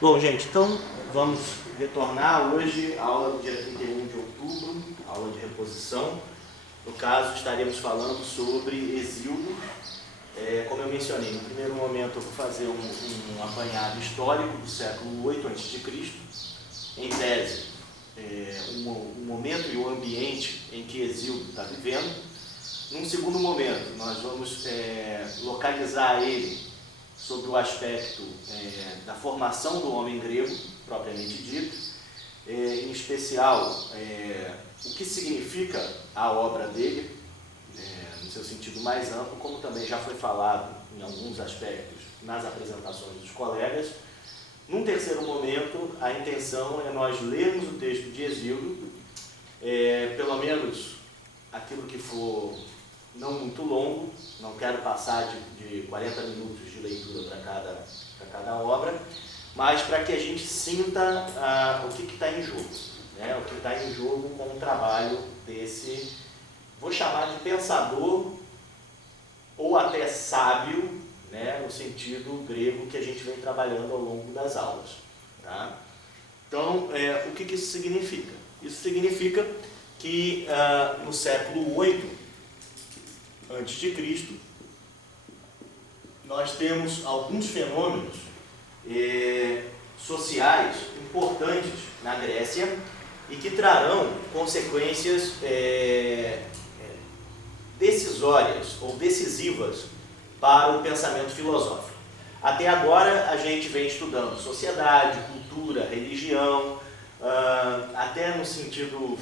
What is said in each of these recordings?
Bom, gente, então vamos retornar hoje à aula do dia 31 de outubro, aula de reposição. No caso, estaremos falando sobre Hesíodo. Como eu mencionei, no primeiro momento eu vou fazer um apanhado histórico do século 8 a.C., em tese, o momento e o ambiente em que Hesíodo está vivendo. Num segundo momento, nós vamos localizar ele sobre o aspecto da formação do homem grego, propriamente dito, em especial o que significa a obra dele, no seu sentido mais amplo, como também já foi falado em alguns aspectos nas apresentações dos colegas. Num terceiro momento, a intenção é nós lermos o texto de Hesíodo, pelo menos aquilo que for não muito longo, não quero passar de 40 minutos de leitura para cada obra, mas para que a gente sinta o que está em jogo, né? O que está em jogo com o trabalho desse, vou chamar de pensador ou até sábio, né, no sentido grego que a gente vem trabalhando ao longo das aulas. Tá? Então, o que isso significa? Isso significa que no século 8 antes de Cristo, nós temos alguns fenômenos sociais importantes na Grécia e que trarão consequências decisórias ou decisivas para o pensamento filosófico. Até agora a gente vem estudando sociedade, cultura, religião, até no sentido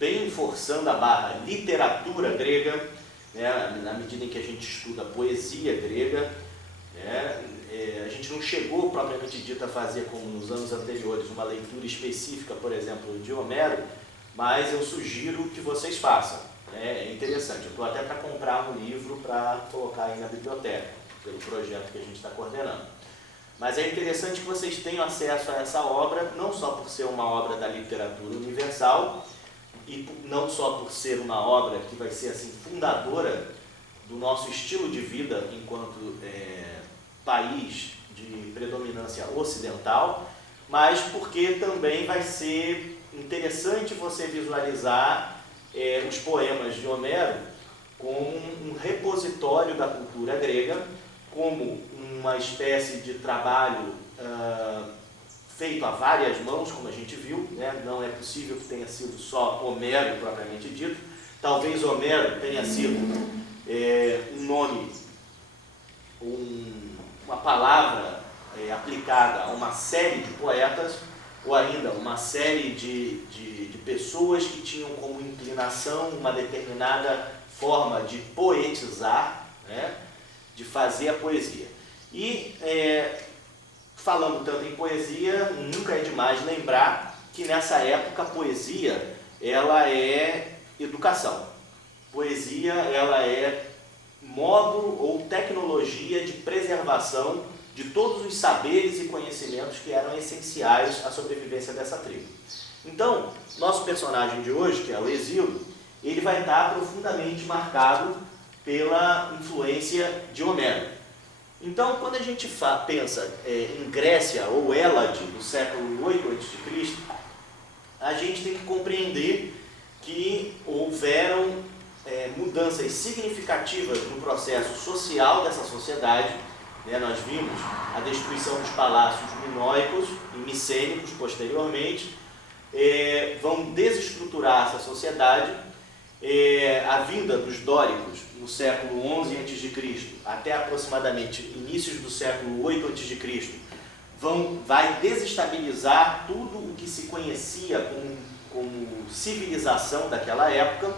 bem forçando a barra, literatura grega, né, na medida em que a gente estuda poesia grega, né, a gente não chegou propriamente dito a fazer, como nos anos anteriores, uma leitura específica, por exemplo, de Homero, mas eu sugiro que vocês façam. Né, é interessante, eu estou até para comprar um livro para colocar aí na biblioteca, pelo projeto que a gente está coordenando. Mas é interessante que vocês tenham acesso a essa obra, não só por ser uma obra da literatura universal, e não só por ser uma obra que vai ser assim fundadora do nosso estilo de vida enquanto país de predominância ocidental, mas porque também vai ser interessante você visualizar os poemas de Homero como um repositório da cultura grega, como uma espécie de trabalho feito a várias mãos, como a gente viu, né? Não é possível que tenha sido só Homero propriamente dito. Talvez Homero tenha sido um nome, uma palavra aplicada a uma série de poetas, ou ainda uma série de pessoas que tinham como inclinação uma determinada forma de poetizar, né? De fazer a poesia. E falando tanto em poesia, nunca é demais lembrar que nessa época a poesia ela é educação. Poesia ela é modo ou tecnologia de preservação de todos os saberes e conhecimentos que eram essenciais à sobrevivência dessa tribo. Então, nosso personagem de hoje, que é o Hesíodo, ele vai estar profundamente marcado pela influência de Homero. Então, quando a gente pensa em Grécia ou Hélade, no século 8 a.C., a gente tem que compreender que houveram mudanças significativas no processo social dessa sociedade. Né? Nós vimos a destruição dos palácios minoicos e micênicos posteriormente, vão desestruturar essa sociedade. A vinda dos dóricos no século 11 a.C. até aproximadamente inícios do século 8 a.C. vai desestabilizar tudo o que se conhecia como civilização daquela época.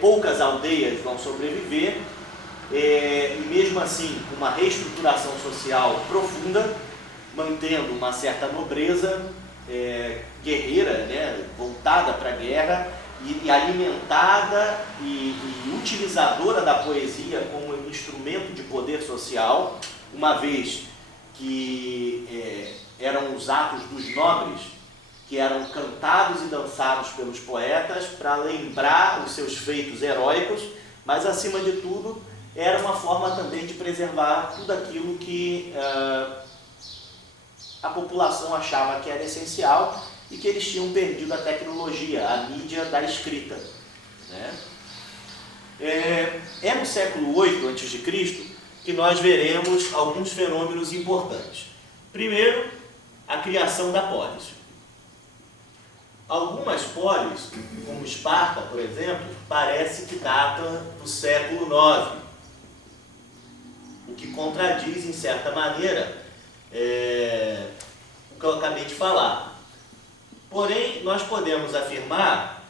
Poucas aldeias vão sobreviver, e mesmo assim com uma reestruturação social profunda, mantendo uma certa nobreza guerreira, né, voltada para a guerra, e alimentada e utilizadora da poesia como instrumento de poder social, uma vez que eram os atos dos nobres que eram cantados e dançados pelos poetas para lembrar os seus feitos heróicos, mas acima de tudo era uma forma também de preservar tudo aquilo que a população achava que era essencial e que eles tinham perdido a tecnologia, a mídia da escrita, né? É no século VIII a.C. que nós veremos alguns fenômenos importantes. Primeiro, a criação da polis. Algumas polis, como Esparta, por exemplo, parece que datam do século IX, o que contradiz, em certa maneira, o que eu acabei de falar. Porém, nós podemos afirmar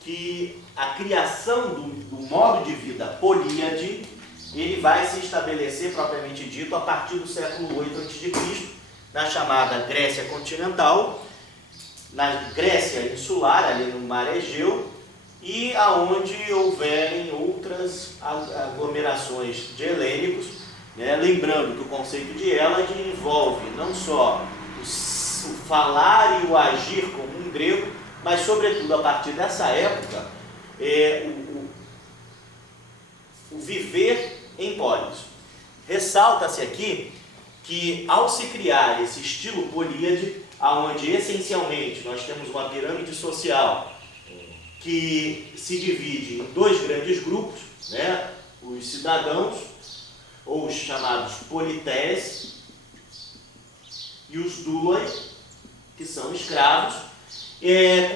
que a criação do modo de vida políade, ele vai se estabelecer, propriamente dito, a partir do século VIII a.C., na chamada Grécia continental, na Grécia insular, ali no Mar Egeu, e aonde houverem outras aglomerações de helênicos, né? Lembrando que o conceito de Hélade envolve não só o falar e o agir como um grego, mas sobretudo a partir dessa época, o viver em polis. Ressalta-se aqui que ao se criar esse estilo políade, onde essencialmente nós temos uma pirâmide social que se divide em dois grandes grupos, né? Os cidadãos, ou os chamados polités, e os douloi, que são escravos,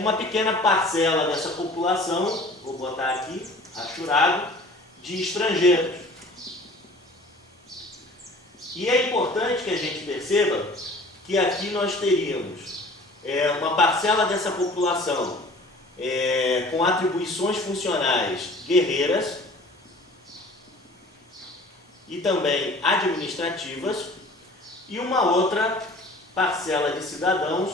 uma pequena parcela dessa população, vou botar aqui, rachurado, de estrangeiros. E é importante que a gente perceba que aqui nós teríamos uma parcela dessa população com atribuições funcionais guerreiras e também administrativas, e uma outra parcela de cidadãos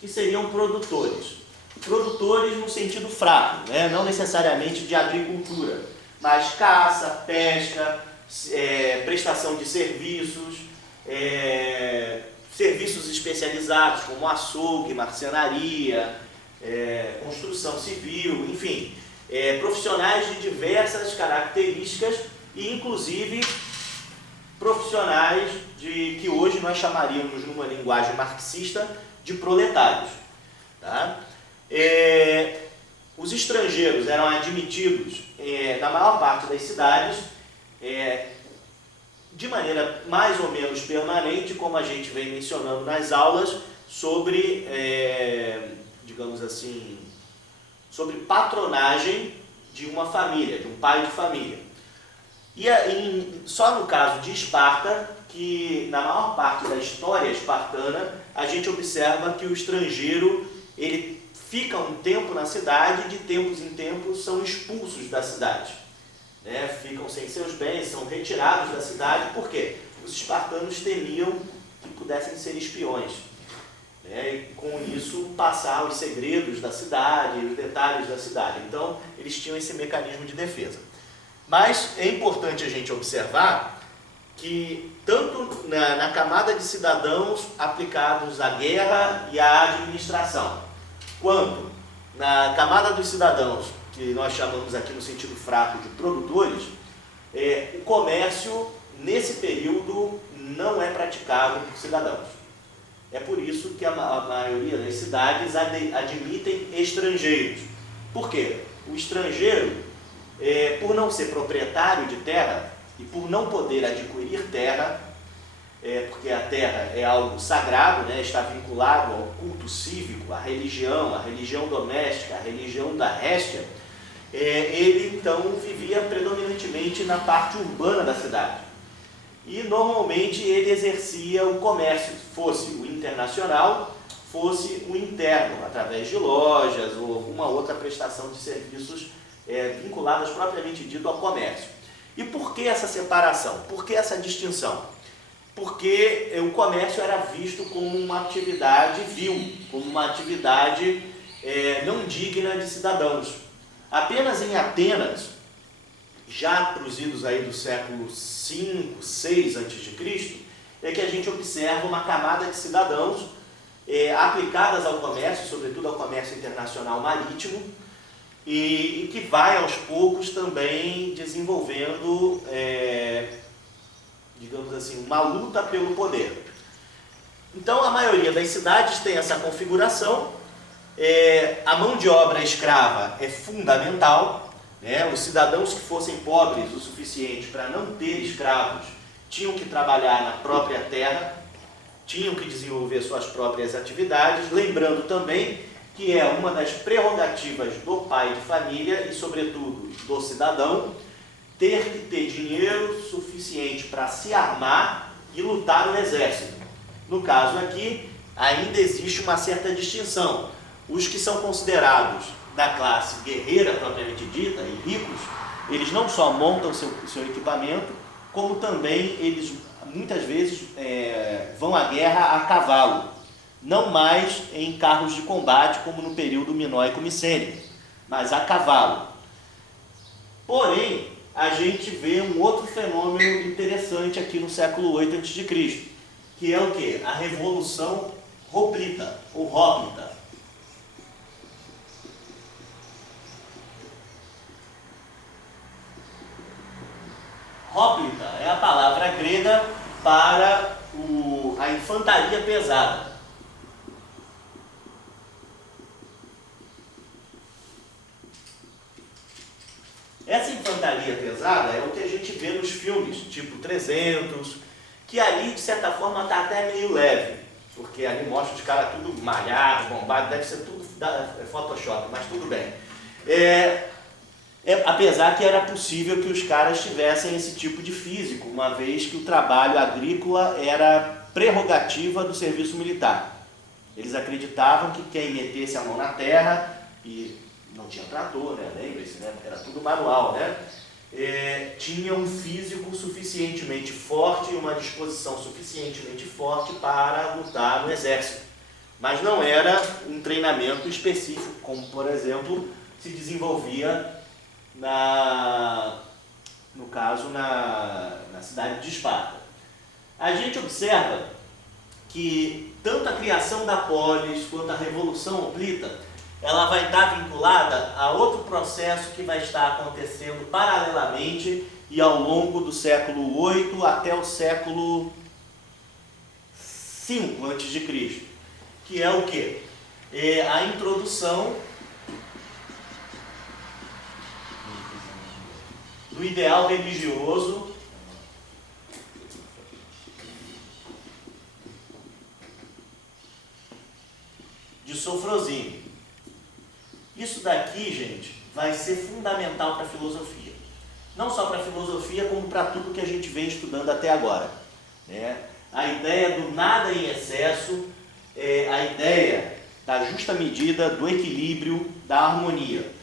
que seriam produtores. Produtores no sentido fraco, né? Não necessariamente de agricultura, mas caça, pesca, prestação de serviços, serviços especializados como açougue, marcenaria, construção civil, enfim, profissionais de diversas características e inclusive profissionais que hoje nós chamaríamos, numa linguagem marxista, de proletários. Tá? Os estrangeiros eram admitidos na maior parte das cidades de maneira mais ou menos permanente, como a gente vem mencionando nas aulas, sobre, digamos assim, sobre patronagem de uma família, de um pai de família. E só no caso de Esparta, que na maior parte da história espartana, a gente observa que o estrangeiro ele fica um tempo na cidade e de tempos em tempos são expulsos da cidade. Né? Ficam sem seus bens, são retirados da cidade. Por quê? Os espartanos temiam que pudessem ser espiões. Né? E com isso passar os segredos da cidade, os detalhes da cidade. Então eles tinham esse mecanismo de defesa. Mas é importante a gente observar que tanto na camada de cidadãos aplicados à guerra e à administração, quanto na camada dos cidadãos, que nós chamamos aqui no sentido fraco de produtores, o comércio nesse período não é praticado por cidadãos. É por isso que a maioria das cidades admitem estrangeiros. Por quê? O estrangeiro, por não ser proprietário de terra e por não poder adquirir terra, porque a terra é algo sagrado, né, está vinculado ao culto cívico, à religião doméstica, à religião da réstia, ele então vivia predominantemente na parte urbana da cidade. E normalmente ele exercia o comércio, fosse o internacional, fosse o interno, através de lojas ou alguma outra prestação de serviços vinculadas propriamente dito ao comércio. E por que essa separação? Por que essa distinção? Porque o comércio era visto como uma atividade vil, como uma atividade não digna de cidadãos. Apenas em Atenas, já para os idos aí do século V, VI a.C., é que a gente observa uma camada de cidadãos aplicadas ao comércio, sobretudo ao comércio internacional marítimo, e que vai aos poucos também desenvolvendo, digamos assim, uma luta pelo poder. Então, a maioria das cidades tem essa configuração. A mão de obra escrava é fundamental, né? Os cidadãos que fossem pobres o suficiente para não ter escravos tinham que trabalhar na própria terra, tinham que desenvolver suas próprias atividades, lembrando também que é uma das prerrogativas do pai de família e, sobretudo, do cidadão, ter que ter dinheiro suficiente para se armar e lutar no exército. No caso aqui, ainda existe uma certa distinção. Os que são considerados da classe guerreira propriamente dita e ricos, eles não só montam seu equipamento, como também eles muitas vezes vão à guerra a cavalo, não mais em carros de combate como no período minoico-micênico, mas a cavalo. Porém, a gente vê um outro fenômeno interessante aqui no século VIII a.C., que é o quê? A Revolução Hoplita, ou Hóplita. Hóplita é a palavra grega para a infantaria pesada. Essa infantaria pesada é o que a gente vê nos filmes, tipo 300, que ali, de certa forma, está até meio leve, porque ali mostra os caras tudo malhado, bombado, deve ser tudo Photoshop, mas tudo bem. Apesar que era possível que os caras tivessem esse tipo de físico, uma vez que o trabalho agrícola era prerrogativa do serviço militar. Eles acreditavam que quem metesse a mão na terra, e não tinha trator, né? Lembre-se, né? Era tudo manual, né? Tinha um físico suficientemente forte e uma disposição suficientemente forte para lutar no exército. Mas não era um treinamento específico, como, por exemplo, se desenvolvia no caso, na cidade de Esparta. A gente observa que tanto a criação da polis quanto a Revolução Hoplita, ela vai estar vinculada a outro processo que vai estar acontecendo paralelamente e ao longo do século VIII até o século V a.C., que é o quê? A introdução do ideal religioso de Sofrosine. Isso daqui, gente, vai ser fundamental para a filosofia. Não só para a filosofia, como para tudo que a gente vem estudando até agora, né? A ideia do nada em excesso, a ideia da justa medida, do equilíbrio, da harmonia.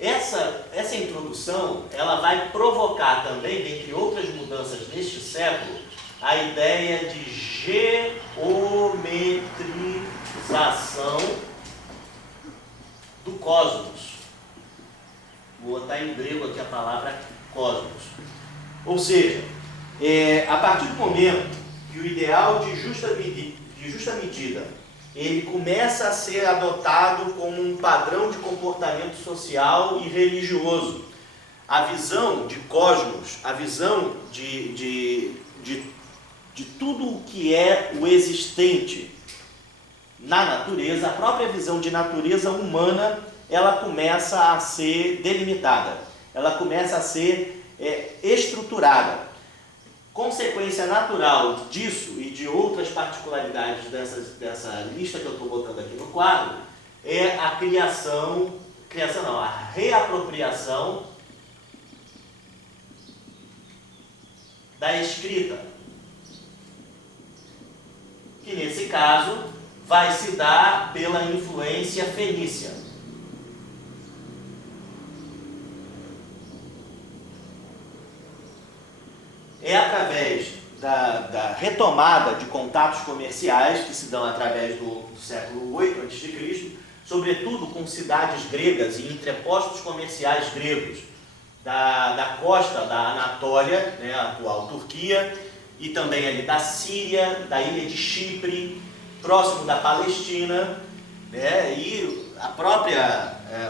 Essa introdução, ela vai provocar também, dentre outras mudanças neste século, a ideia de geometrização do cosmos. Vou botar em grego aqui a palavra cosmos. Ou seja, a partir do momento que o ideal de justa medida ele começa a ser adotado como um padrão de comportamento social e religioso, a visão de cosmos, a visão de tudo o que é o existente na natureza, a própria visão de natureza humana, ela começa a ser delimitada, ela começa a ser estruturada. Consequência natural disso e de outras particularidades dessa lista que eu estou botando aqui no quadro é a a reapropriação da escrita, que nesse caso vai se dar pela influência fenícia. É através da retomada de contatos comerciais que se dão através do século VIII a.C., sobretudo com cidades gregas e entrepostos comerciais gregos da costa da Anatólia, né, a atual Turquia, e também ali da Síria, da ilha de Chipre, próximo da Palestina, né, e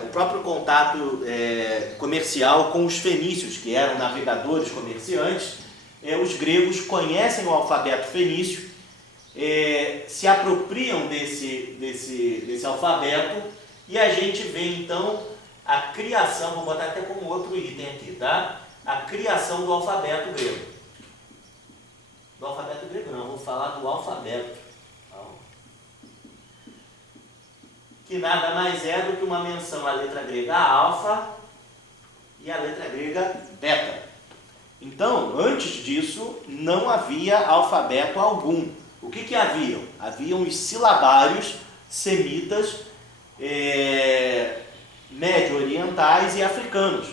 o próprio contato comercial com os fenícios, que eram navegadores comerciantes. Os gregos conhecem o alfabeto fenício se apropriam desse alfabeto, e a gente vê então a criação, vou botar até como outro item aqui, tá? A criação do alfabeto grego. Do alfabeto grego não, vou falar do alfabeto. Que nada mais é do que uma menção à letra grega alfa e à letra grega beta. Então, antes disso, não havia alfabeto algum. O que haviam? Haviam os silabários semitas, médio-orientais e africanos,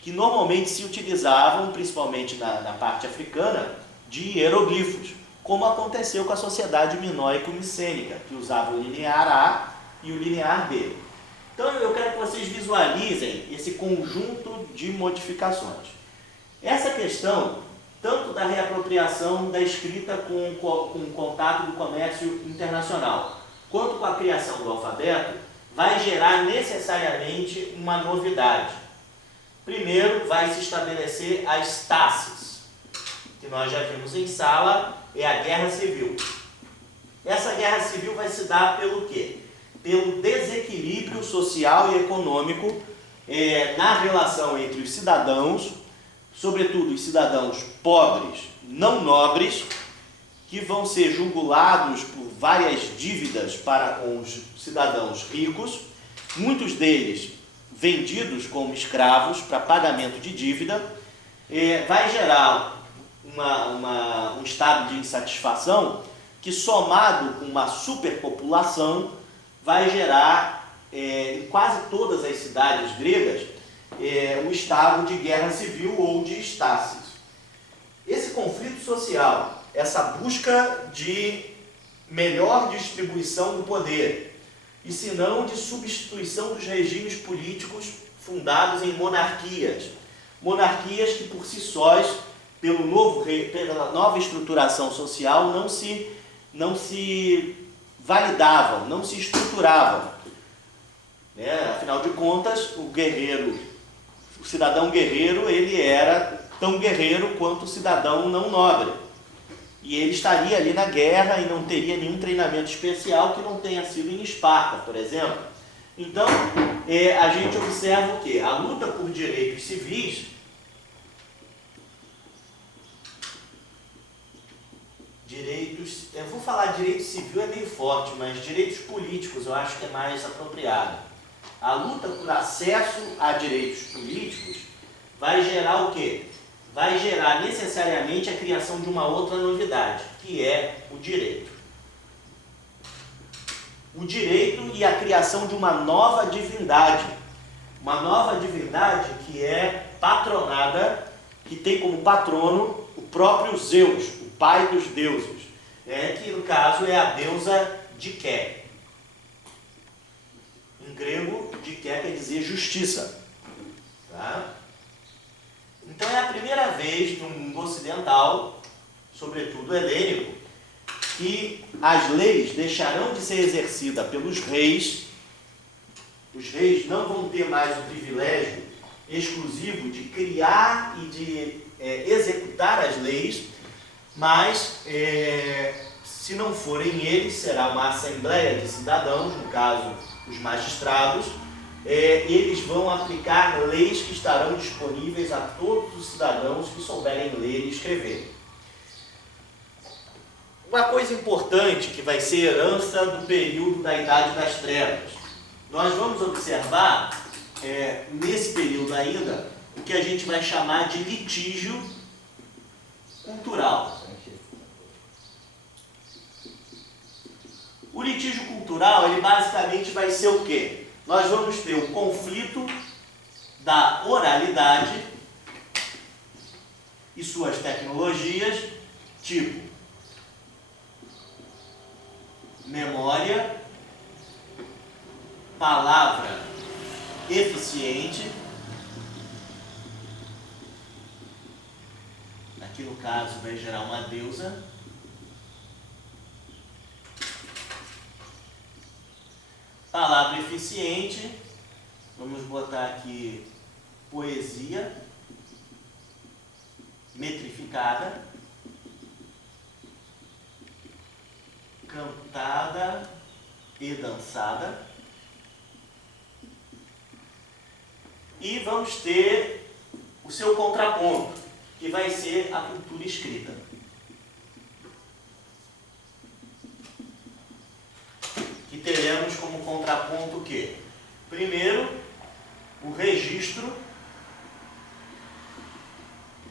que normalmente se utilizavam, principalmente na parte africana, de hieroglifos, como aconteceu com a sociedade minoico-micênica, que usava o linear A e o linear B. Então eu quero que vocês visualizem esse conjunto de modificações. Essa questão, tanto da reapropriação da escrita com o contato do comércio internacional, quanto com a criação do alfabeto, vai gerar necessariamente uma novidade. Primeiro, vai se estabelecer as tasses, que nós já vimos em sala, é a guerra civil. Essa guerra civil vai se dar pelo quê? Pelo desequilíbrio social e econômico na relação entre os cidadãos, sobretudo os cidadãos pobres, não nobres, que vão ser jugulados por várias dívidas para com os cidadãos ricos, muitos deles vendidos como escravos para pagamento de dívida, vai gerar um estado de insatisfação que, somado com uma superpopulação, vai gerar, em quase todas as cidades gregas, um estado de guerra civil ou de estasis. Esse conflito social, essa busca de melhor distribuição do poder, e se não de substituição dos regimes políticos fundados em monarquias. Monarquias que por si sós, pela nova estruturação social, não se validavam, não se estruturavam. Afinal de contas, o cidadão guerreiro, ele era tão guerreiro quanto o cidadão não nobre. E ele estaria ali na guerra e não teria nenhum treinamento especial que não tenha sido em Esparta, por exemplo. Então, a gente observa o quê? A luta por direitos civis eu vou falar direito civil é meio forte, mas direitos políticos eu acho que é mais apropriado. A luta por acesso a direitos políticos vai gerar o quê? Vai gerar necessariamente a criação de uma outra novidade, que é o direito. O direito e a criação de uma nova divindade. Uma nova divindade que é patronada, que tem como patrono o próprio Zeus, o pai dos deuses, que no caso é a deusa Diké. Em grego, Diké quer dizer justiça. Tá? Então é a primeira vez no mundo ocidental, sobretudo helênico, que as leis deixarão de ser exercidas pelos reis. Os reis não vão ter mais o privilégio exclusivo de criar e de executar as leis, mas se não forem eles, será uma assembleia de cidadãos, no caso os magistrados. Eles vão aplicar leis que estarão disponíveis a todos os cidadãos que souberem ler e escrever. Uma coisa importante que vai ser herança do período da Idade das Trevas. Nós vamos observar, nesse período ainda, o que a gente vai chamar de litígio cultural. O litígio cultural, ele basicamente vai ser o quê? Nós vamos ter o conflito da oralidade e suas tecnologias, tipo memória, palavra eficiente, aqui no caso vai gerar uma deusa, palavra eficiente, vamos botar aqui poesia metrificada, cantada e dançada. E vamos ter o seu contraponto, que vai ser a cultura escrita. Que teremos como contraponto o quê? Primeiro, o registro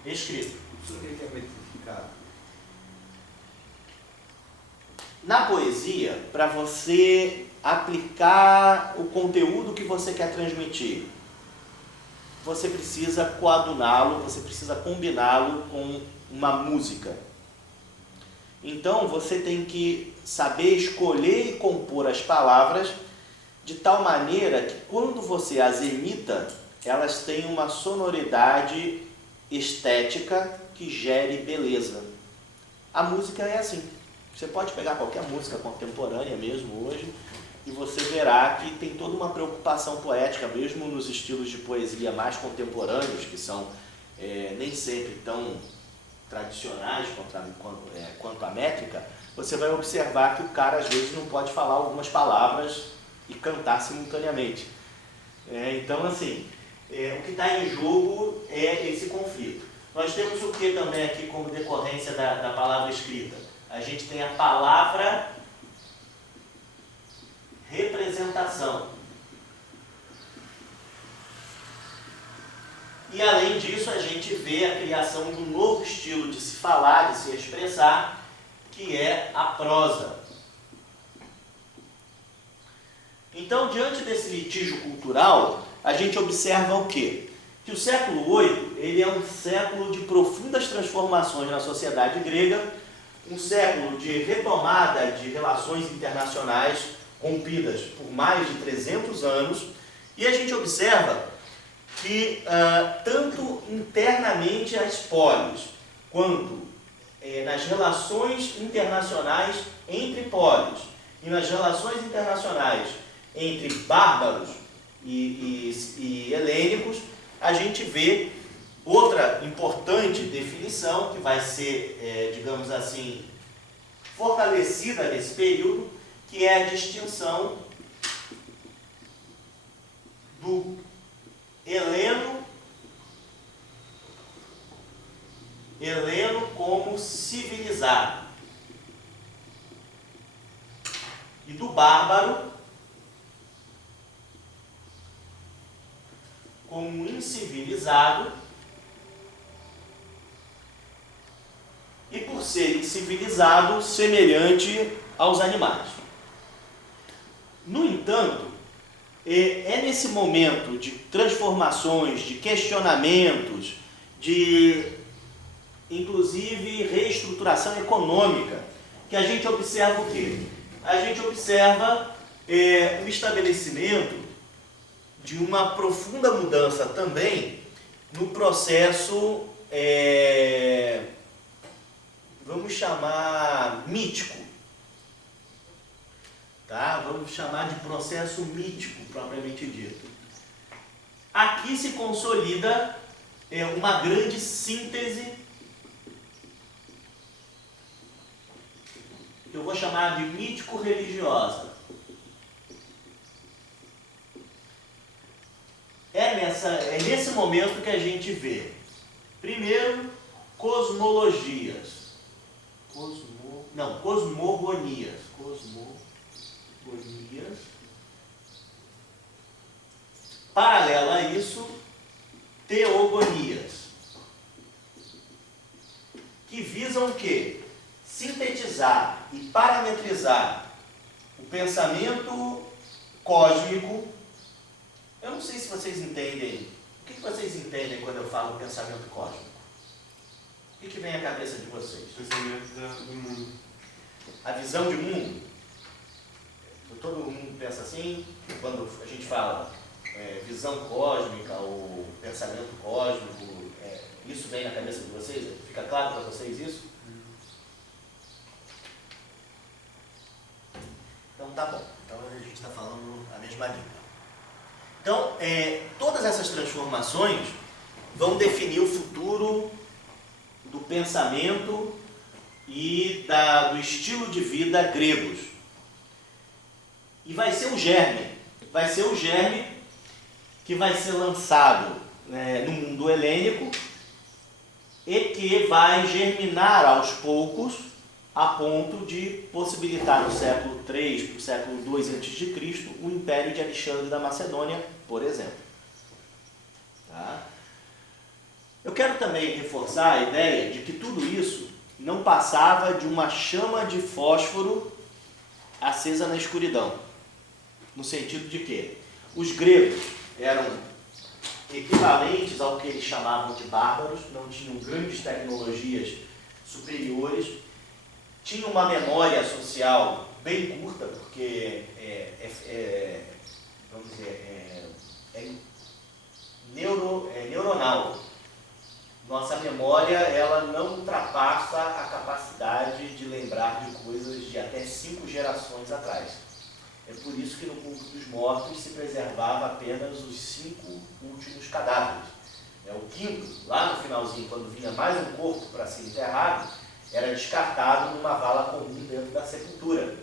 escrito. Isso que é metrificado. Na poesia, para você aplicar o conteúdo que você quer transmitir, você precisa coaduná-lo, você precisa combiná-lo com uma música. Então você tem que saber escolher e compor as palavras de tal maneira que quando você as imita, elas têm uma sonoridade estética que gere beleza. A música é assim. Você pode pegar qualquer música contemporânea mesmo hoje e você verá que tem toda uma preocupação poética, mesmo nos estilos de poesia mais contemporâneos, que são nem sempre tão tradicionais quanto a métrica. Você vai observar que o cara às vezes não pode falar algumas palavras e cantar simultaneamente. Então, assim, o que está em jogo é esse conflito. Nós temos o que também aqui como decorrência da palavra escrita? A gente tem a palavra representação. E além disso, a gente vê a criação de um novo estilo de se falar, de se expressar, que é a prosa. Então, diante desse litígio cultural, a gente observa o quê? Que o século VIII ele é um século de profundas transformações na sociedade grega, um século de retomada de relações internacionais rompidas por mais de 300 anos, e a gente observa que tanto internamente a polis, quanto nas relações internacionais entre polis e nas relações internacionais entre bárbaros e helênicos, a gente vê outra importante definição que vai ser, digamos assim, fortalecida nesse período, que é a distinção do heleno como civilizado e do bárbaro como incivilizado, e por ser incivilizado, semelhante aos animais. No entanto, é nesse momento de transformações, de questionamentos, de inclusive reestruturação econômica, que a gente observa o quê? A gente observa o estabelecimento de uma profunda mudança também no processo, vamos chamar mítico, tá? Vamos chamar de processo mítico, propriamente dito. Aqui se consolida uma grande síntese, que eu vou chamar de mítico-religiosa. É nesse momento que a gente vê, primeiro, cosmogonias. Paralelo a isso, teogonias, que visam o quê? Sintetizar e parametrizar o pensamento cósmico. Eu não sei se vocês entendem. O que vocês entendem quando eu falo pensamento cósmico? O que vem à cabeça de vocês? Pensamento do mundo. A visão de mundo? Todo mundo pensa assim, quando a gente fala visão cósmica ou pensamento cósmico, isso vem na cabeça de vocês? Fica claro para vocês isso? Então tá bom. Então a gente está falando a mesma língua. Então, todas essas transformações vão definir o futuro do pensamento e do estilo de vida gregos. E vai ser o germe que vai ser lançado, né, no mundo helênico e que vai germinar aos poucos a ponto de possibilitar no século III para o século II a.C. o Império de Alexandre da Macedônia, por exemplo. Tá? Eu quero também reforçar a ideia de que tudo isso não passava de uma chama de fósforo acesa na escuridão. No sentido de que os gregos eram equivalentes ao que eles chamavam de bárbaros, não tinham grandes tecnologias superiores, tinham uma memória social bem curta, porque vamos dizer, neuronal. Nossa memória, ela não ultrapassa a capacidade de lembrar de coisas de até 5 gerações atrás. É por isso que no culto dos mortos se preservava apenas os 5 últimos cadáveres. O quinto, lá no finalzinho, quando vinha mais um corpo para ser enterrado, era descartado numa vala comum dentro da sepultura.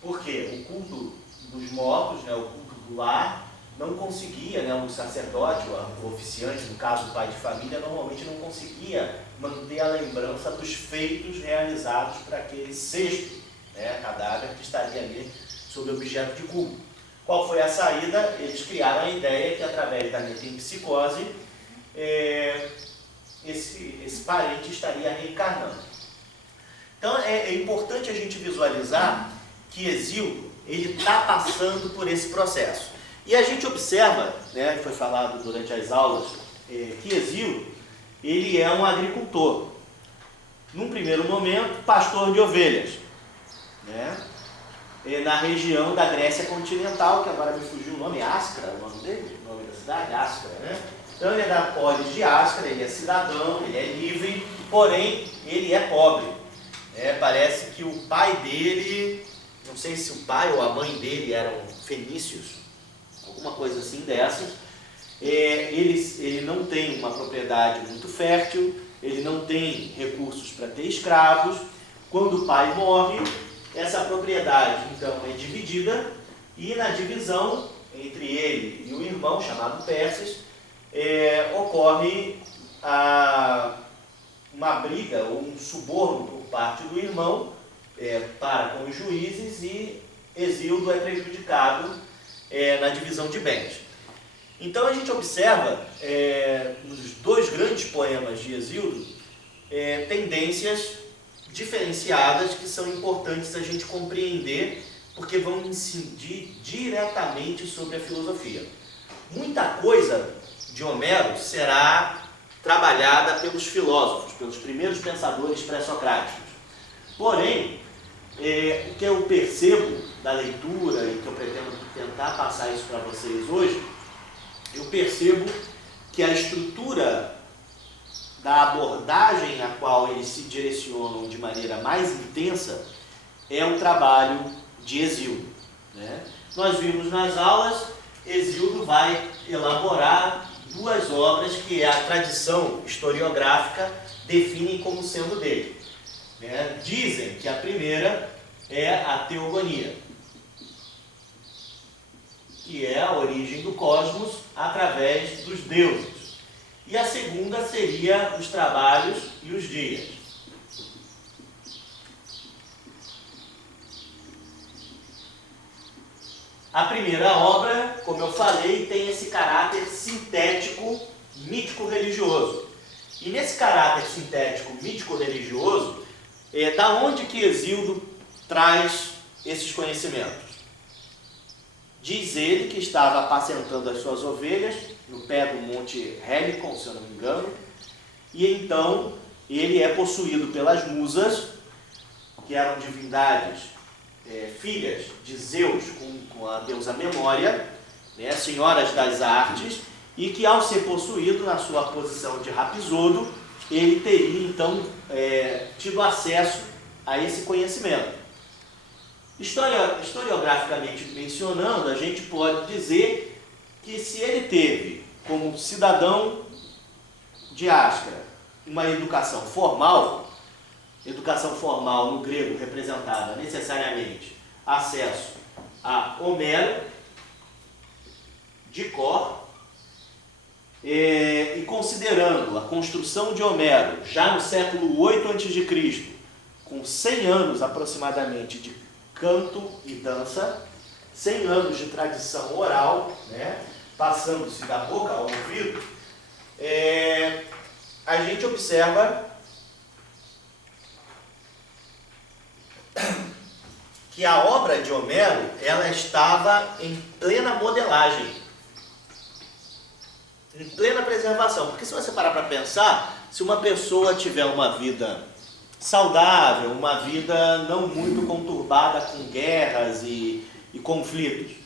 Por quê? O culto dos mortos, o culto do lar, não conseguia, o sacerdote, o oficiante, no caso o pai de família, normalmente não conseguia manter a lembrança dos feitos realizados para aquele sexto cadáver que estaria ali sob objeto de culto. Qual foi a saída? Eles criaram a ideia que através da metempsicose esse parente estaria reencarnando. Então é importante a gente visualizar que Hesíodo ele está passando por esse processo. E a gente observa, foi falado durante as aulas, que Hesíodo ele é um agricultor. Num primeiro momento, pastor de ovelhas, na região da Grécia continental, que agora me fugiu o nome, Ascra, o nome dele, o nome da cidade, Ascra, Então ele é da polis de Ascra, ele é cidadão, ele é livre, porém ele é pobre. Parece que o pai dele, não sei se o pai ou a mãe dele eram fenícios, alguma coisa assim dessas. Ele não tem uma propriedade muito fértil, ele não tem recursos para ter escravos. Quando o pai morre, essa propriedade então é dividida, e na divisão entre ele e o irmão, chamado Perses, ocorre uma briga ou um suborno por parte do irmão para com os juízes, e Hesíodo é prejudicado na divisão de bens. Então a gente observa nos 2 grandes poemas de Hesíodo tendências diferenciadas que são importantes a gente compreender, porque vão incidir diretamente sobre a filosofia. Muita coisa de Homero será trabalhada pelos filósofos, pelos primeiros pensadores pré-socráticos. Porém, o que eu percebo da leitura e que eu pretendo tentar passar isso para vocês hoje, eu percebo que a estrutura da abordagem a qual eles se direcionam de maneira mais intensa é o trabalho de Hesíodo. Nós vimos nas aulas, Hesíodo vai elaborar 2 obras que a tradição historiográfica define como sendo dele. Dizem que a primeira é a Teogonia, que é a origem do cosmos através dos deuses. E a segunda seria os trabalhos e os dias. A primeira obra, como eu falei, tem esse caráter sintético, mítico-religioso. E nesse caráter sintético, mítico-religioso, da onde que Hesíodo traz esses conhecimentos? Diz ele que estava apacentando as suas ovelhas no pé do Monte Helicon, se eu não me engano, e então ele é possuído pelas musas, que eram divindades filhas de Zeus com a deusa Memória, senhoras das artes, e que ao ser possuído na sua posição de Rapisodo, ele teria então tido acesso a esse conhecimento. Historiograficamente mencionando, a gente pode dizer que se ele teve, como cidadão de Ascra, uma educação formal, Educação formal no grego representava necessariamente acesso a Homero de cor, e considerando a construção de Homero já no século 8 a.C., com 100 anos aproximadamente de canto e dança, 100 anos de tradição oral, né, passando-se da boca ao ouvido, a gente observa que a obra de Homero ela estava em plena modelagem, em plena preservação. Porque se você parar para pensar, se uma pessoa tiver uma vida saudável, uma vida não muito conturbada com guerras e conflitos,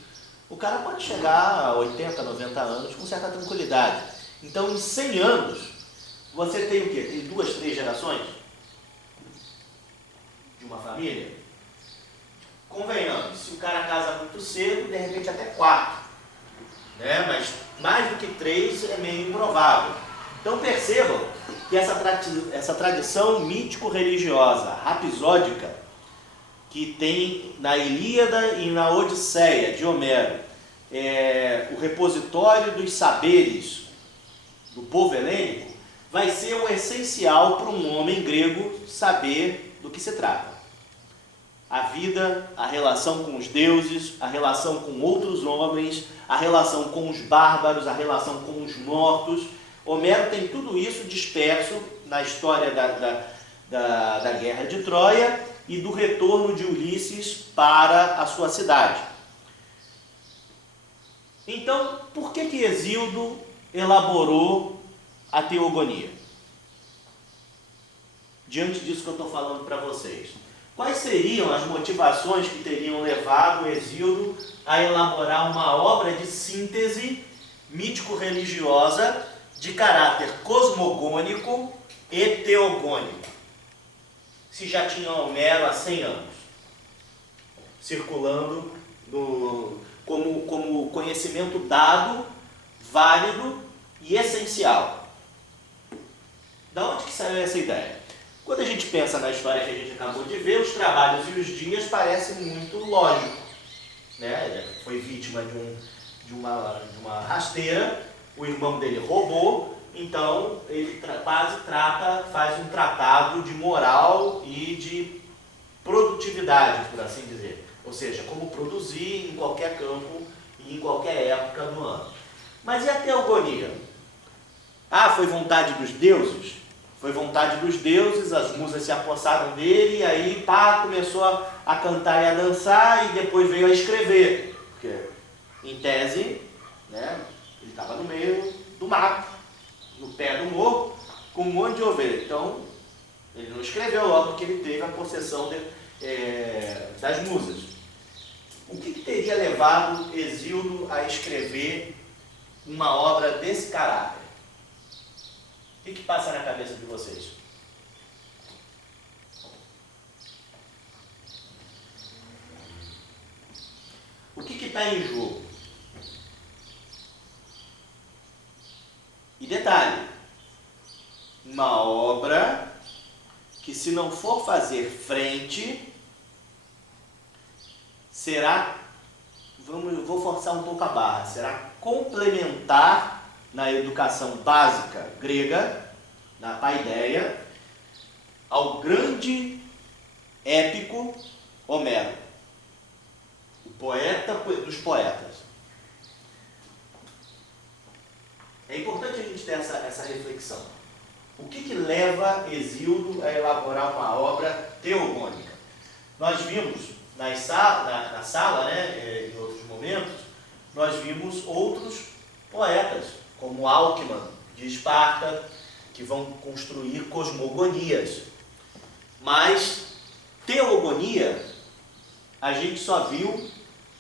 o cara pode chegar a 80, 90 anos com certa tranquilidade. Então, em 100 anos, você tem o quê? Tem 2, 3 gerações de uma família? Convenhamos, se o cara casa muito cedo, de repente até 4, né? Mas mais do que 3 é meio improvável. Então percebam que essa tradição mítico-religiosa, rapsódica, que tem na Ilíada e na Odisseia de Homero, o repositório dos saberes do povo helênico, vai ser o essencial para um homem grego saber do que se trata. A vida, a relação com os deuses, a relação com outros homens, a relação com os bárbaros, a relação com os mortos. Homero tem tudo isso disperso na história da Guerra de Troia e do retorno de Ulisses para a sua cidade. Então, por que Hesíodo elaborou a teogonia? Diante disso que eu estou falando para vocês. Quais seriam as motivações que teriam levado Hesíodo a elaborar uma obra de síntese mítico-religiosa de caráter cosmogônico e teogônico, se já tinha Homero há 100 anos, circulando como conhecimento dado, válido e essencial? Da onde que saiu essa ideia? Quando a gente pensa na história que a gente acabou de ver, os trabalhos e os dias parecem muito lógicos, né? Ele foi vítima de uma rasteira, o irmão dele roubou, então ele faz um tratado de moral e de produtividade, por assim dizer. Ou seja, como produzir em qualquer campo e em qualquer época do ano. Mas e a teogonia? Foi vontade dos deuses? Foi vontade dos deuses, as musas se apossaram dele, e aí começou a cantar e a dançar, e depois veio a escrever. Porque, em tese, né, ele estava no meio do mato, no pé do morro, com um monte de ovelha. Então, ele não escreveu logo que ele teve a possessão das musas. O que teria levado Hesíodo a escrever uma obra desse caráter? O que passa na cabeça de vocês? O que está em jogo? E detalhe, uma obra que, se não for fazer frente, será, vou forçar um pouco a barra, será complementar na educação básica grega, na paideia, ao grande épico Homero, o poeta dos poetas. É importante a gente ter essa reflexão. O que leva Hesíodo a elaborar uma obra teogônica? Nós vimos na sala, né, em outros momentos, nós vimos outros poetas, como Alcman, de Esparta, que vão construir cosmogonias. Mas teogonia, a gente só viu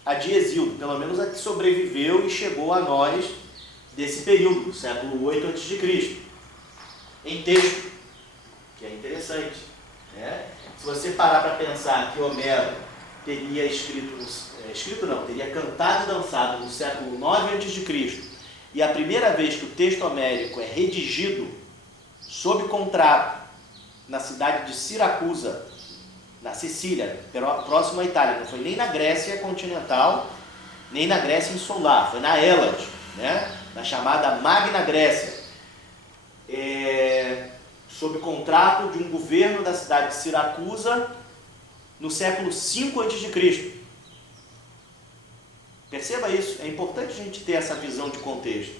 a de Hesíodo, pelo menos a que sobreviveu e chegou a nós desse período, do século 8 a.C., em texto, que é interessante, né? Se você parar para pensar que Homero teria teria cantado e dançado no século 9 a.C., e a primeira vez que o texto homérico é redigido sob contrato na cidade de Siracusa, na Sicília, próximo à Itália. Não foi nem na Grécia continental, nem na Grécia insular, foi na Hélade, né? Na chamada Magna Grécia, sob contrato de um governo da cidade de Siracusa no século V a.C. Perceba isso, é importante a gente ter essa visão de contexto.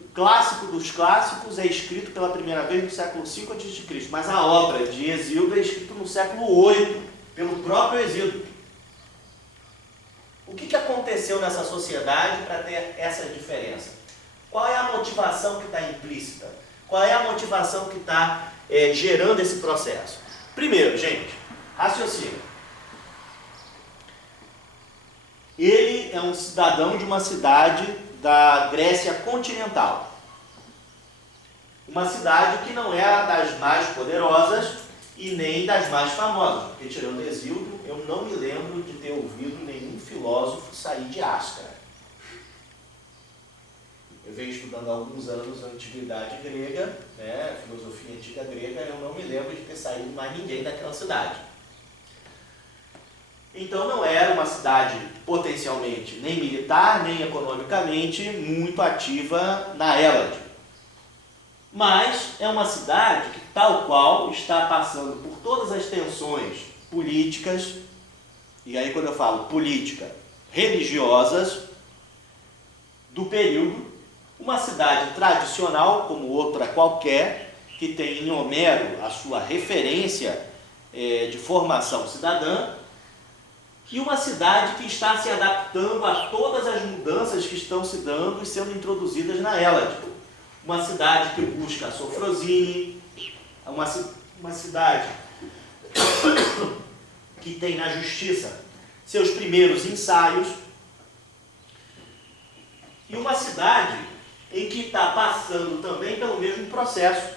O clássico dos clássicos é escrito pela primeira vez no século V a.C., mas a obra de Hesíodo é escrita no século VIII, pelo próprio Hesíodo. O que aconteceu nessa sociedade para ter essa diferença? Qual é a motivação que está implícita? Qual é a motivação que está gerando esse processo? Primeiro, gente, raciocínio. Ele é um cidadão de uma cidade da Grécia continental. Uma cidade que não é a das mais poderosas e nem das mais famosas, porque tirando Hesíodo, eu não me lembro de ter ouvido nenhum filósofo sair de Ascara. Eu venho estudando há alguns anos a antiguidade grega, né, a filosofia antiga grega, eu não me lembro de ter saído mais ninguém daquela cidade. Então não era uma cidade potencialmente nem militar, nem economicamente muito ativa na Hélade. Mas é uma cidade que, tal qual, está passando por todas as tensões políticas, e aí quando eu falo política, religiosas, do período. Uma cidade tradicional, como outra qualquer, que tem em Homero a sua referência de formação cidadã, e uma cidade que está se adaptando a todas as mudanças que estão se dando e sendo introduzidas na Hélade. Uma cidade que busca a sofrosine, uma cidade que tem na justiça seus primeiros ensaios, e uma cidade em que está passando também pelo mesmo processo.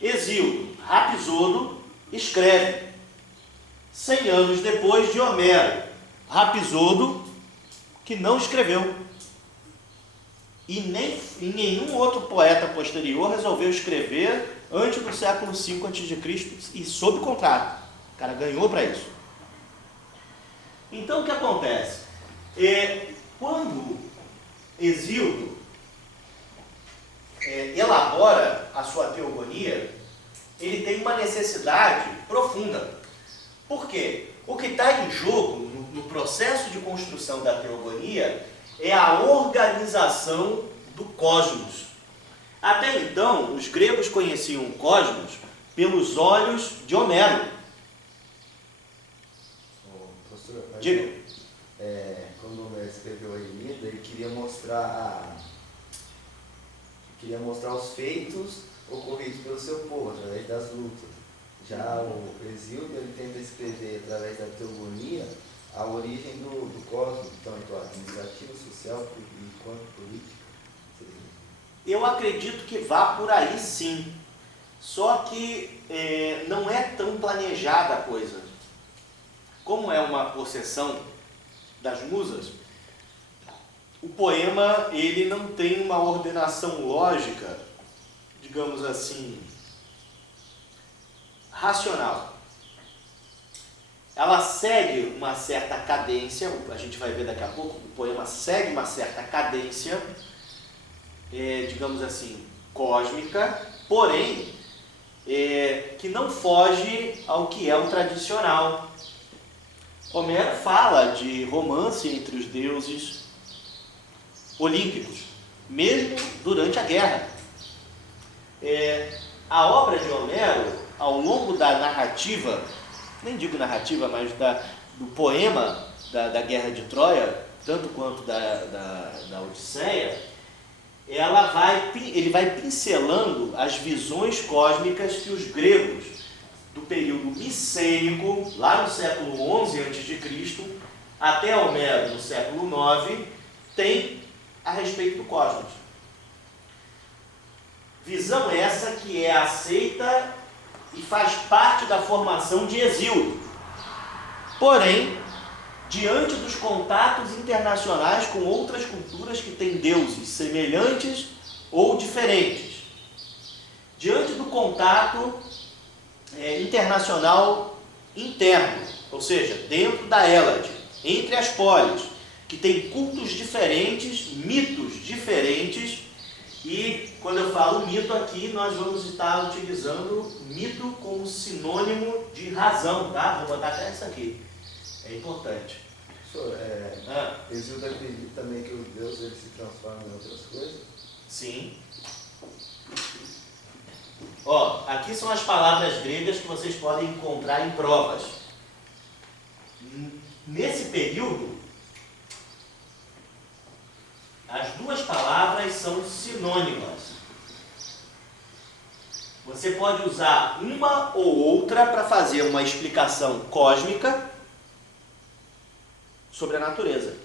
Hesíodo, Rapisodo, escreve 100 anos depois de Homero. Rapisodo, que não escreveu. E nenhum outro poeta posterior resolveu escrever antes do século V a.C. e sob contrato. O cara ganhou para isso. Então o que acontece? Quando Hesíodo elabora a sua teogonia, ele tem uma necessidade profunda. Por quê? O que está em jogo no processo de construção da teogonia é a organização do cosmos. Até então, os gregos conheciam o cosmos pelos olhos de Homero. Professor, Diga. Quando Homero escreveu a Ilíada, ele queria mostrar os feitos ocorridos pelo seu povo, através das lutas. Já o Hesíodo, ele tenta escrever, através da teogonia, a origem do cosmos, tanto administrativo, social quanto político. Eu acredito que vá por aí sim. Só que não é tão planejada a coisa. Como é uma possessão das musas, o poema ele não tem uma ordenação lógica, digamos assim, racional. Ela segue uma certa cadência, a gente vai ver daqui a pouco, o poema segue uma certa cadência, digamos assim, cósmica, porém, que não foge ao que é o tradicional. Homero fala de romance entre os deuses olímpicos, mesmo durante a guerra. A obra de Homero, ao longo da narrativa, nem digo narrativa, mas do poema da Guerra de Troia, tanto quanto da Odisseia, ele vai pincelando as visões cósmicas que os gregos do período micênico, lá no século XI a.C., até Homero, no século IX, têm a respeito do cosmos. Visão essa que é aceita e faz parte da formação de Hesíodo. Porém, diante dos contatos internacionais com outras culturas que têm deuses semelhantes ou diferentes, diante do contato internacional interno, ou seja, dentro da Hélade, entre as polis, que tem cultos diferentes, mitos diferentes, e quando eu falo mito aqui, nós vamos estar utilizando mito como sinônimo de razão, tá? Vou botar até isso aqui, é importante. Professor, Hesíodo acredita também que o Deus ele se transforma em outras coisas? Sim. Ó, aqui são as palavras gregas que vocês podem encontrar em provas. Nesse período, as duas palavras são sinônimas. Você pode usar uma ou outra para fazer uma explicação cósmica sobre a natureza.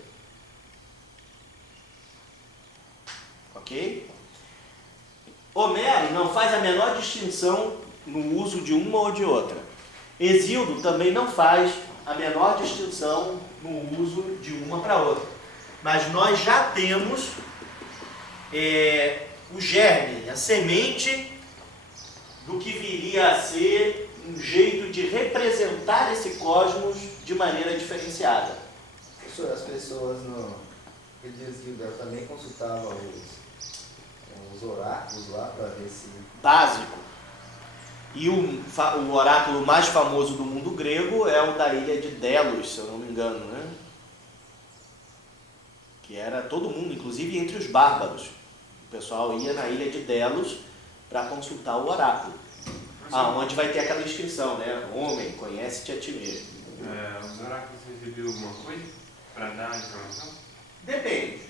Ok? Homero não faz a menor distinção no uso de uma ou de outra. Hesíodo também não faz a menor distinção no uso de uma para outra. Mas nós já temos o germe, a semente do que viria a ser um jeito de representar esse cosmos de maneira diferenciada. Professor, as pessoas no Hesíodo também consultavam os oráculos lá para ver se... Básico. E o oráculo mais famoso do mundo grego é o da ilha de Delos, se eu não me engano, né? Que era todo mundo, inclusive entre os bárbaros. O pessoal ia na ilha de Delos para consultar o oráculo. Onde vai ter aquela inscrição, né? Homem, conhece-te a ti mesmo. Os oráculos recebiam alguma coisa para dar a informação? Depende.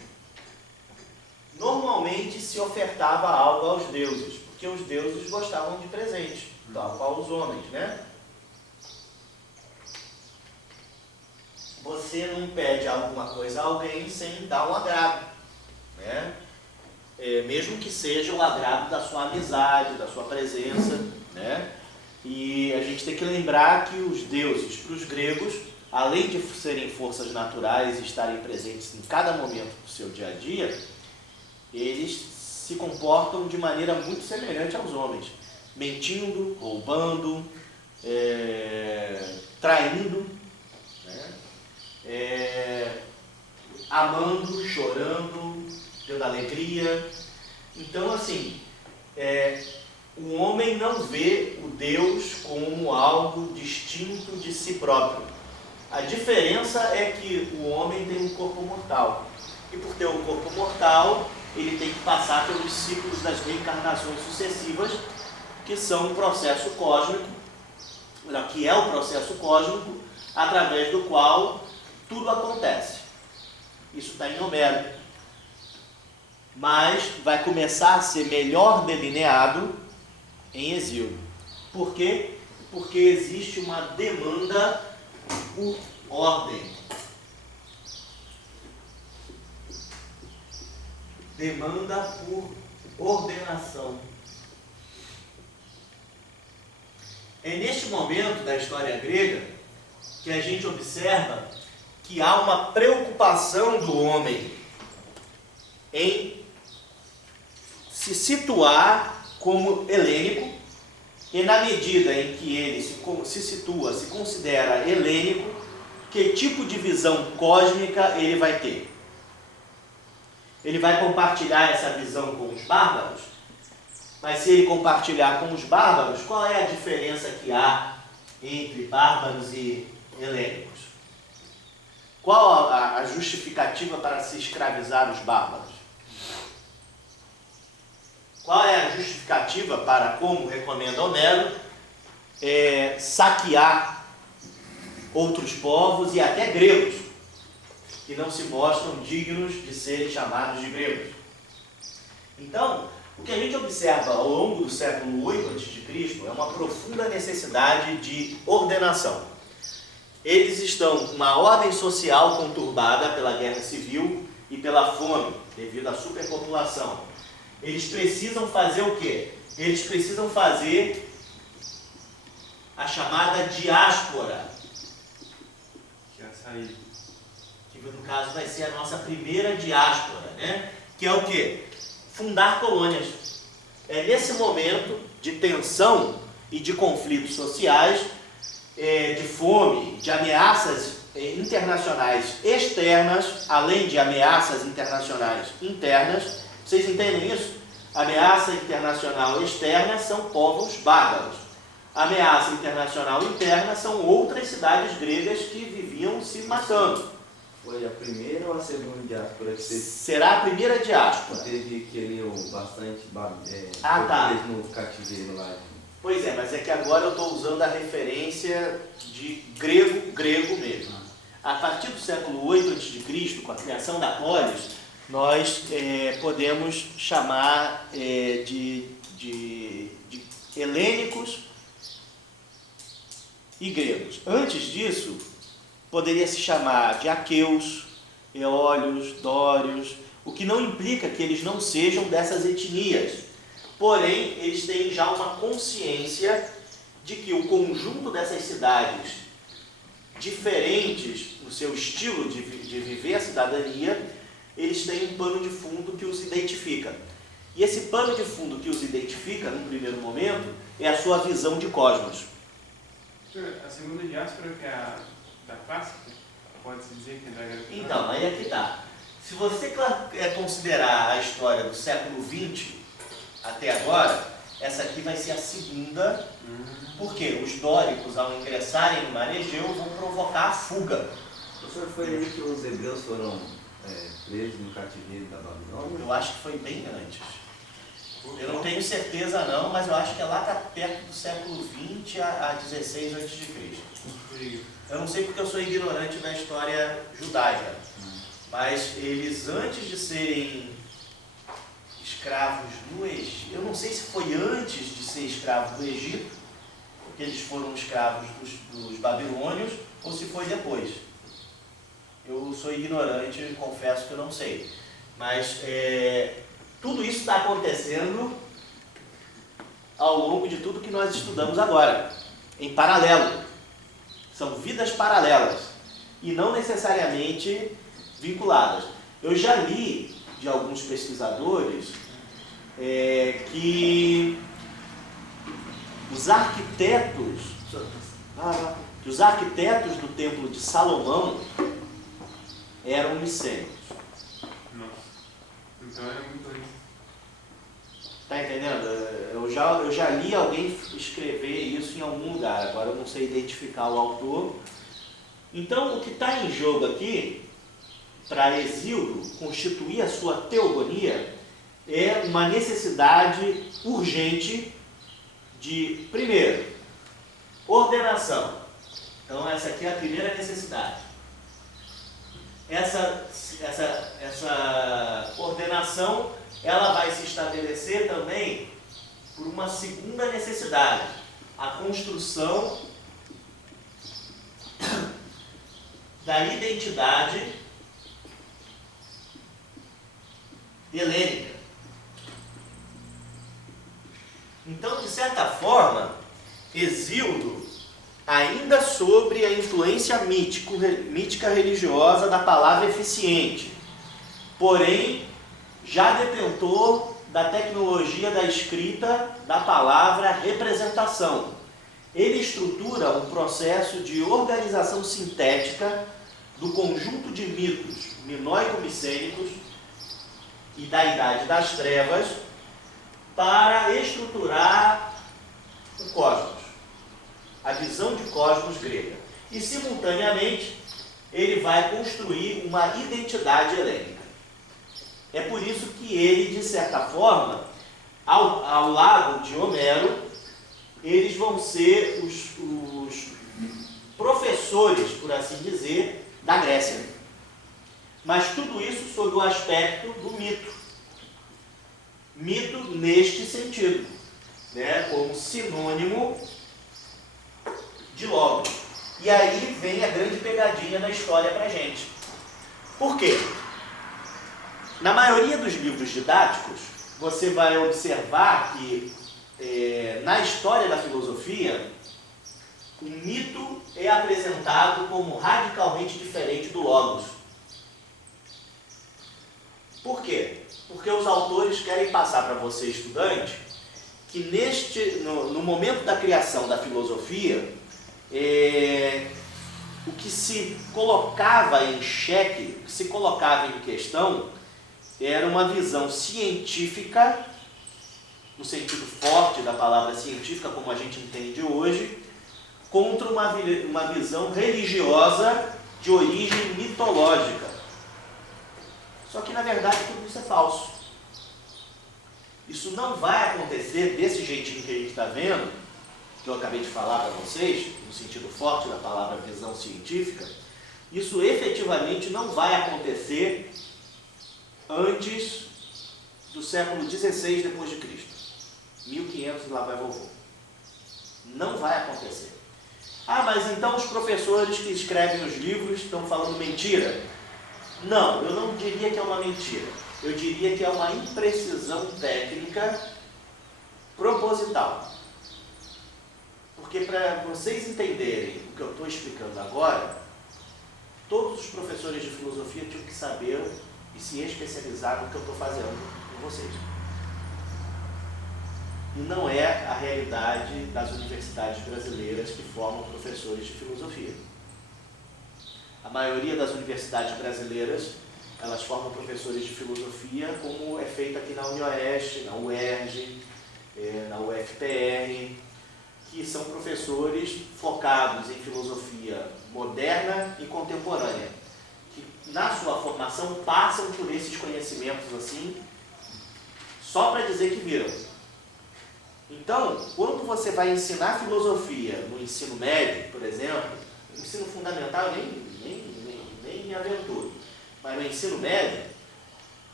Normalmente se ofertava algo aos deuses, porque os deuses gostavam de presentes, tal qual os homens, né? Você não pede alguma coisa a alguém sem dar um agrado, né? Mesmo que seja o agrado da sua amizade, da sua presença, né? E a gente tem que lembrar que os deuses, para os gregos, além de serem forças naturais e estarem presentes em cada momento do seu dia a dia, eles se comportam de maneira muito semelhante aos homens, mentindo, roubando, traindo, né? Amando, chorando, tendo alegria. Então, assim, o homem não vê o Deus como algo distinto de si próprio. A diferença é que o homem tem um corpo mortal. E por ter um corpo mortal, ele tem que passar pelos ciclos das reencarnações sucessivas, que são um processo cósmico, que é o processo cósmico através do qual tudo acontece. Isso está em Homero. Mas vai começar a ser melhor delineado em Hesíodo. Por quê? Porque existe uma demanda por ordem. Demanda por ordenação. É neste momento da história grega que a gente observa que há uma preocupação do homem em se situar como helênico, e na medida em que ele se situa, se considera helênico, que tipo de visão cósmica ele vai ter? Ele vai compartilhar essa visão com os bárbaros? Mas se ele compartilhar com os bárbaros, qual é a diferença que há entre bárbaros e helênicos? Qual a justificativa para se escravizar os bárbaros? Qual é a justificativa para, como recomenda Homero, saquear outros povos e até gregos, que não se mostram dignos de serem chamados de gregos? Então, o que a gente observa ao longo do século VIII a.C. é uma profunda necessidade de ordenação. Eles estão com uma ordem social conturbada pela guerra civil e pela fome, devido à superpopulação. Eles precisam fazer o quê? Eles precisam fazer a chamada diáspora. Que é a saída. Que no caso vai ser a nossa primeira diáspora, né? Que é o quê? Fundar colônias. É nesse momento de tensão e de conflitos sociais, de fome, de ameaças internacionais externas, além de ameaças internacionais internas. Vocês entendem isso? Ameaça internacional externa são povos bárbaros. Ameaça internacional interna são outras cidades gregas que viviam se matando. Foi a primeira ou a segunda diáspora que teve? Será a primeira diáspora. Teve aquele bastante tá. no cativeiro lá. Pois é, mas é que agora eu estou usando a referência de grego mesmo. A partir do século 8 a.C., com a criação da polis, nós podemos chamar de helênicos e gregos. Antes disso, poderia se chamar de aqueus, eólios, dórios, o que não implica que eles não sejam dessas etnias. Porém, eles têm já uma consciência de que o conjunto dessas cidades, diferentes no seu estilo de viver a cidadania, eles têm um pano de fundo que os identifica. E esse pano de fundo que os identifica, num primeiro momento, é a sua visão de cosmos. A segunda diáspora, que é a da clássica, pode-se dizer que é da grega? Então, aí é que está. Se você considerar a história do século XX até agora, essa aqui vai ser a segunda, porque os dóricos, ao ingressarem no mar Egeu, vão provocar a fuga. Professor, foi aí que os hebreus foram presos no cativeiro da Babilônia? Eu acho que foi bem antes. Eu não tenho certeza não, mas eu acho que é lá perto do século XX a 16 a.C. Eu não sei porque eu sou ignorante da história judaica, mas eles, antes de serem escravos no Egito, eu não sei se foi antes de ser escravos do Egito, porque eles foram escravos dos babilônios, ou se foi depois. Eu sou ignorante e confesso que eu não sei. Mas tudo isso está acontecendo ao longo de tudo que nós estudamos agora, em paralelo. São vidas paralelas e não necessariamente vinculadas. Eu já li de alguns pesquisadores que os arquitetos do Templo de Salomão eram micênicos. Nossa, então era muito antes. Tá entendendo? Eu já li alguém escrever isso em algum lugar, agora eu não sei identificar o autor. Então, o que está em jogo aqui, para Hesíodo constituir a sua teogonia, é uma necessidade urgente de, primeiro, ordenação. Então, essa aqui é a primeira necessidade. Essa ordenação, ela vai se estabelecer também por uma segunda necessidade, a construção da identidade helênica. Então, de certa forma, Hesíodo, ainda sobre a influência mítica religiosa da palavra eficiente, porém, já detentor da tecnologia da escrita da palavra representação. Ele estrutura um processo de organização sintética do conjunto de mitos minoico-micênicos e da Idade das Trevas para estruturar o cosmos, a visão de cosmos grega. E, simultaneamente, ele vai construir uma identidade helênica. É por isso que ele, de certa forma, ao lado de Homero, eles vão ser os professores, por assim dizer, da Grécia. Mas tudo isso sob o aspecto do mito. Mito neste sentido, né, como sinônimo de logos. E aí vem a grande pegadinha da história para a gente. Por quê? Na maioria dos livros didáticos, você vai observar que na história da filosofia, o mito é apresentado como radicalmente diferente do logos. Por quê? Porque os autores querem passar para você, estudante, que no momento da criação da filosofia, o que se colocava em xeque, o que se colocava em questão, era uma visão científica, no sentido forte da palavra científica, como a gente entende hoje, contra uma visão religiosa de origem mitológica. Só que, na verdade, tudo isso é falso. Isso não vai acontecer desse jeitinho que a gente está vendo, que eu acabei de falar para vocês, no sentido forte da palavra visão científica. Isso efetivamente não vai acontecer antes do século XVI depois de Cristo. 1500 lá vai vovô. Não vai acontecer. Ah, mas então os professores que escrevem os livros estão falando mentira? Não, eu não diria que é uma mentira. Eu diria que é uma imprecisão técnica proposital. Porque para vocês entenderem o que eu estou explicando agora, todos os professores de filosofia tinham que saber e se especializar no que eu estou fazendo com vocês. E não é a realidade das universidades brasileiras que formam professores de filosofia. A maioria das universidades brasileiras, elas formam professores de filosofia, como é feito aqui na UniOeste, na UERJ, na UFPR, que são professores focados em filosofia moderna e contemporânea, que na sua formação passam por esses conhecimentos assim, só para dizer que viram. Então, quando você vai ensinar filosofia no ensino médio, por exemplo, no ensino fundamental nem me aventuro, mas no ensino médio,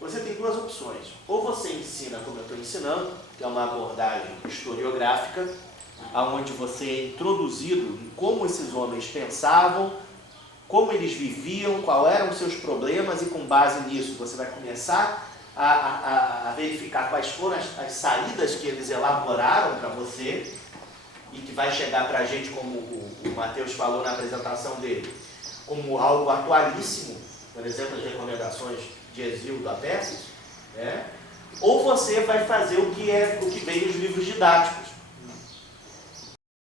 você tem duas opções. Ou você ensina como eu estou ensinando, que é uma abordagem historiográfica, onde você é introduzido em como esses homens pensavam, como eles viviam, quais eram os seus problemas, e com base nisso você vai começar a verificar quais foram as saídas que eles elaboraram para você, e que vai chegar para a gente, como o Matheus falou na apresentação dele, como algo atualíssimo, por exemplo, as recomendações de Hesíodo a Perses, né? Ou você vai fazer o que vem nos livros didáticos,